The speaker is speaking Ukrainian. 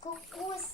Кукус.